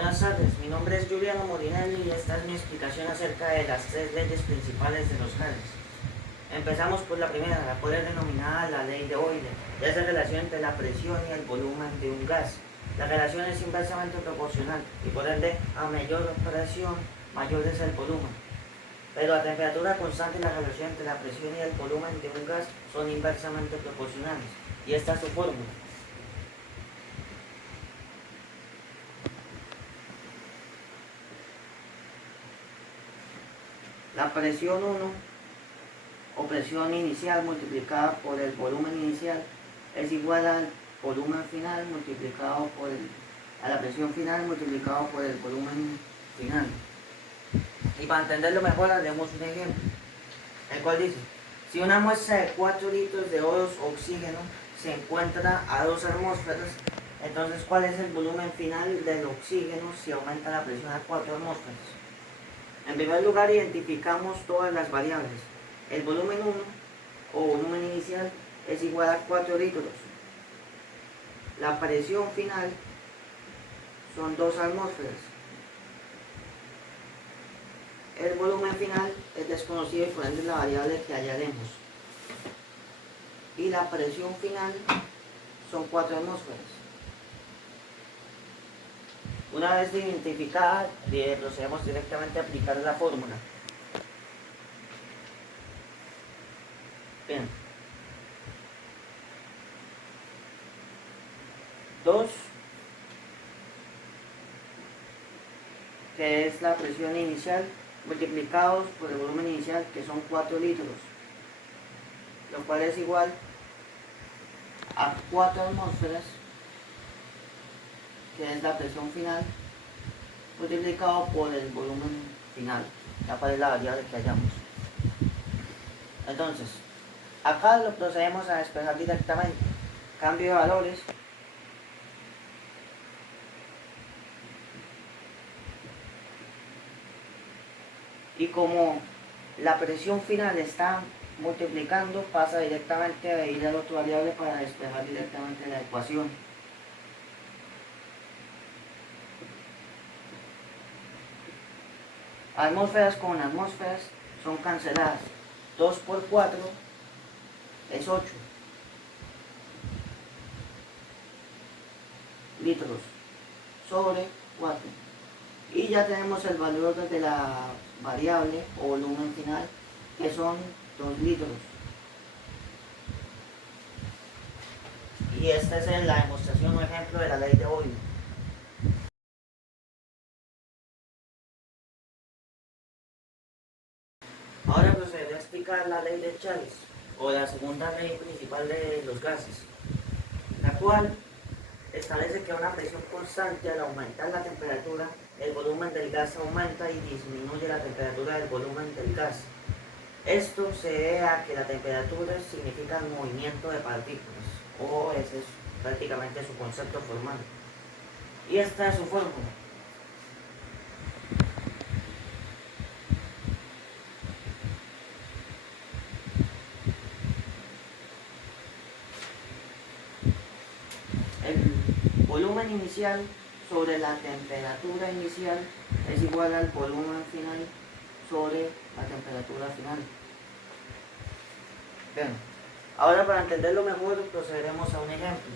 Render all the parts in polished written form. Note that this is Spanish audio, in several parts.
Buenas tardes, mi nombre es Juliano Morinelli y esta es mi explicación acerca de las tres leyes principales de los gases. Empezamos por la primera, la cual es denominada la ley de Euler, y es la relación entre la presión y el volumen de un gas. La relación es inversamente proporcional y por ende a mayor presión, mayor es el volumen. Pero a temperatura constante la relación entre la presión y el volumen de un gas son inversamente proporcionales, y esta es su fórmula. La presión 1 o presión inicial multiplicada por el volumen inicial es igual al volumen final multiplicado por a la presión final multiplicado por el volumen final. Y para entenderlo mejor haremos un ejemplo, el cual dice: si una muestra de 4 litros de O2 oxígeno se encuentra a 2 atmósferas, entonces ¿cuál es el volumen final del oxígeno si aumenta la presión a 4 atmósferas? En primer lugar, identificamos todas las variables. El volumen 1 o volumen inicial es igual a 4 litros. La presión final son 2 atmósferas. El volumen final es desconocido y por ende la variable que hallaremos. Y la presión final son 4 atmósferas. Una vez identificada, procedemos directamente a aplicar la fórmula. Bien. 2, que es la presión inicial, multiplicados por el volumen inicial, que son 4 litros, lo cual es igual a 4 atmósferas, que es la presión final, multiplicado por el volumen final, la cual es la variable que hallamos. Entonces, acá lo procedemos a despejar directamente. Cambio de valores. Y como la presión final está multiplicando, pasa directamente a ir a la otra variable para despejar directamente la ecuación. Atmósferas con atmósferas son canceladas. 2 por 4 es 8 litros sobre 4. Y ya tenemos el valor de la variable o volumen final, que son 2 litros. Y esta es la demostración o ejemplo de la ley de Euler. Ahora procederé a explicar la ley de Charles, o la segunda ley principal de los gases, la cual establece que a una presión constante, al aumentar la temperatura, el volumen del gas aumenta y disminuye la temperatura del volumen del gas. Esto se debe a que la temperatura significa el movimiento de partículas, o ese es prácticamente su concepto formal. Y esta es su fórmula. El volumen inicial sobre la temperatura inicial es igual al volumen final sobre la temperatura final. Bien, ahora para entenderlo mejor procederemos a un ejemplo.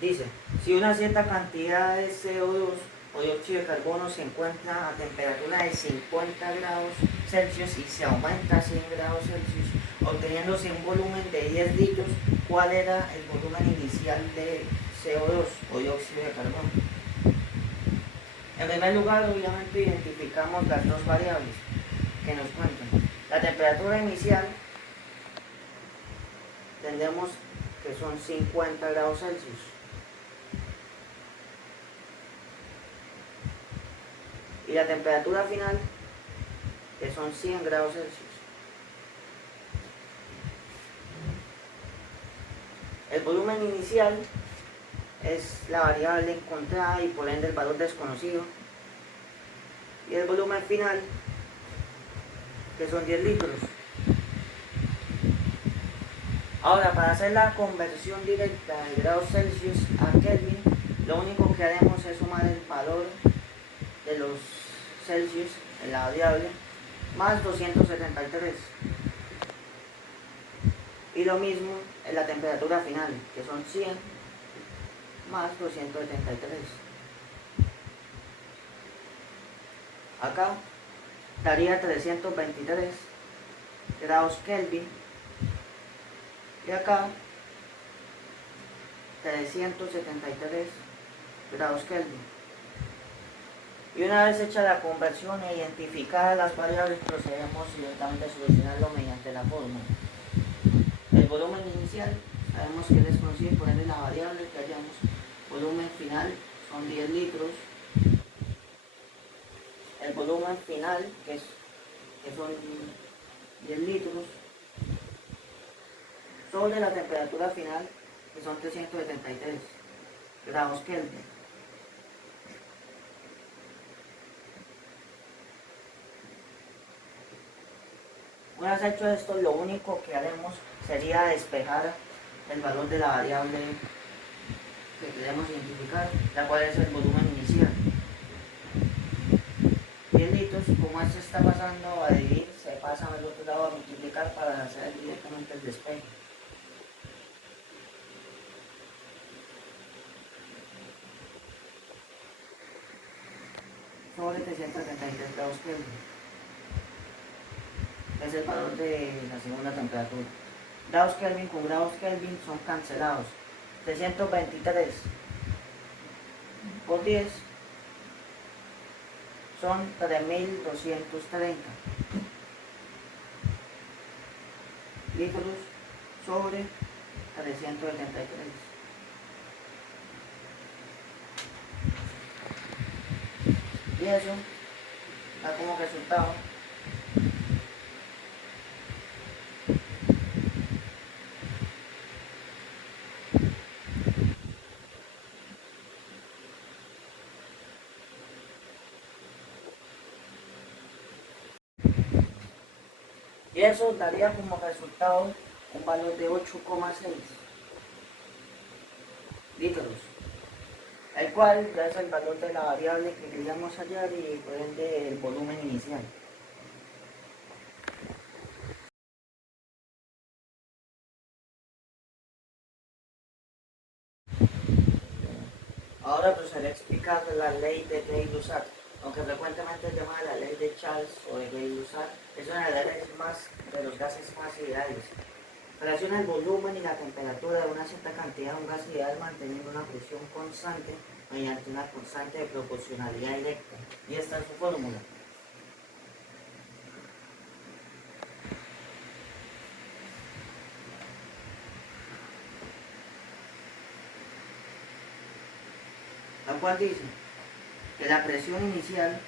Dice, si una cierta cantidad de CO2 o dióxido de carbono se encuentra a temperatura de 50 grados Celsius y se aumenta a 100 grados Celsius, obteniéndose un volumen de 10 litros, ¿cuál era el volumen inicial de CO2 o dióxido de carbono? En primer lugar, obviamente identificamos las dos variables que nos cuentan. La temperatura inicial tendremos que son 50 grados Celsius. Y la temperatura final, que son 100 grados Celsius. El volumen inicial es la variable encontrada y por ende el valor desconocido. Y el volumen final, que son 10 litros. Ahora, para hacer la conversión directa de grados Celsius a Kelvin, Lo único que haremos es sumar el valor de los Celsius en la variable más 273. Y lo mismo en la temperatura final, que son 100 más 273. Acá daría 323 grados Kelvin y acá 373 grados Kelvin. Y una vez hecha la conversión e identificadas las variables, procedemos directamente a solucionarlo mediante la fórmula. El volumen inicial, sabemos que es desconocido, ponerle la variable que hayamos. Volumen final son 10 litros. El volumen final, que son 10 litros, sobre la temperatura final, que son 373 grados Kelvin. Una vez hecho esto, lo único que haremos sería despejar el valor de la variable que queremos identificar, la cual es el volumen inicial. 10 litros, como esto está pasando a dividir, se pasa al otro lado a multiplicar para hacer directamente el despeje. Sobre 333 grados Kelvin. Es el valor de la segunda temperatura. Grados Kelvin con grados Kelvin son cancelados. 323 por 10 son 3230 litros sobre 373. Y eso da como resultado y eso daría como resultado un valor de 8,6 litros, el cual ya es el valor de la variable que queríamos hallar y por ende el volumen inicial. Ahora procederé a explicar la ley de Gay-Lussac, aunque frecuentemente es llamada la ley de Charles o de Gay-Lussac. Es una de las leyes de los gases más ideales. Relaciona el volumen y la temperatura de una cierta cantidad de un gas ideal manteniendo una presión constante mediante una constante de proporcionalidad directa. Y esta es su fórmula. La cual dice que la presión inicial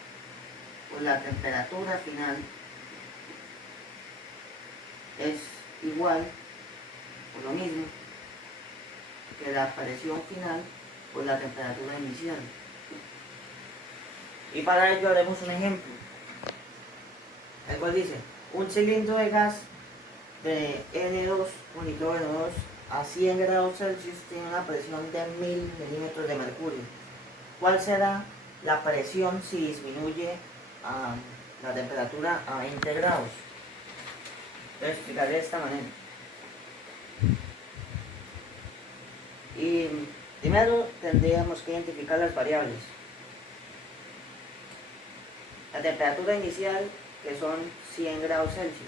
por la temperatura final es igual, por lo mismo, que la presión final por la temperatura inicial. Y para ello haremos un ejemplo, el cual dice, un cilindro de gas de N2, un nitrógeno 2 a 100 grados Celsius tiene una presión de 1000 milímetros de mercurio. ¿Cuál será la presión si disminuye la temperatura a 20 grados? Lo explicaré de esta manera. Y primero tendríamos que identificar las variables. La temperatura inicial, que son 100 grados Celsius.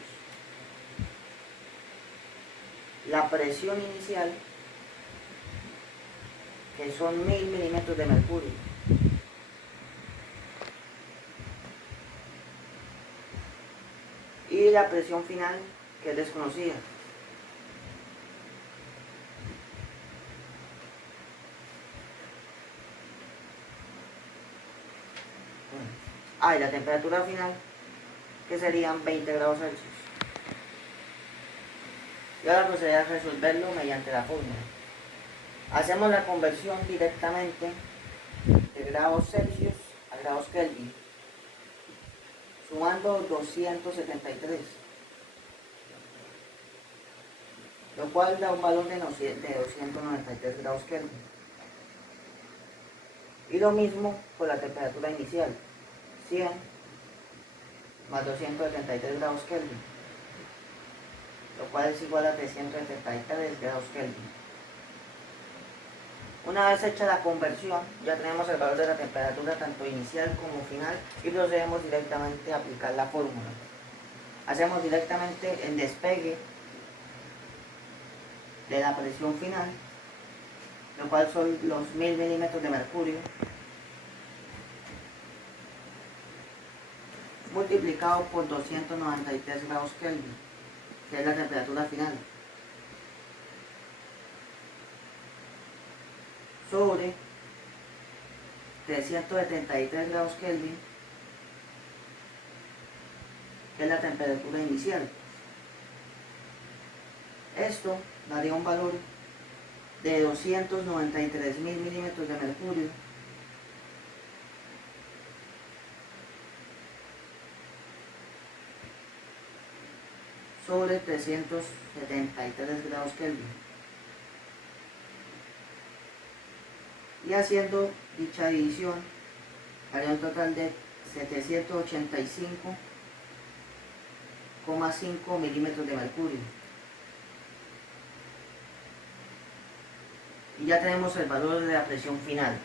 La presión inicial, que son 1000 milímetros de mercurio. Y la presión final, que es desconocida. Y la temperatura final, que serían 20 grados Celsius. Y ahora procederé a resolverlo mediante la fórmula. Hacemos la conversión directamente de grados Celsius a grados Kelvin, sumando 273, lo cual da un valor de 293 grados Kelvin. Y lo mismo con la temperatura inicial, 100 más 273 grados Kelvin, lo cual es igual a 373 grados Kelvin. Una vez hecha la conversión, ya tenemos el valor de la temperatura tanto inicial como final y procedemos directamente a aplicar la fórmula. Hacemos directamente el despegue de la presión final, lo cual son los 1000 milímetros de mercurio, multiplicado por 293 grados Kelvin, que es la temperatura final, sobre 373 grados Kelvin, que es la temperatura inicial. Esto daría un valor de 293.000 milímetros de mercurio sobre 373 grados Kelvin. Y haciendo dicha división, haría un total de 785,5 milímetros de mercurio. Y ya tenemos el valor de la presión final.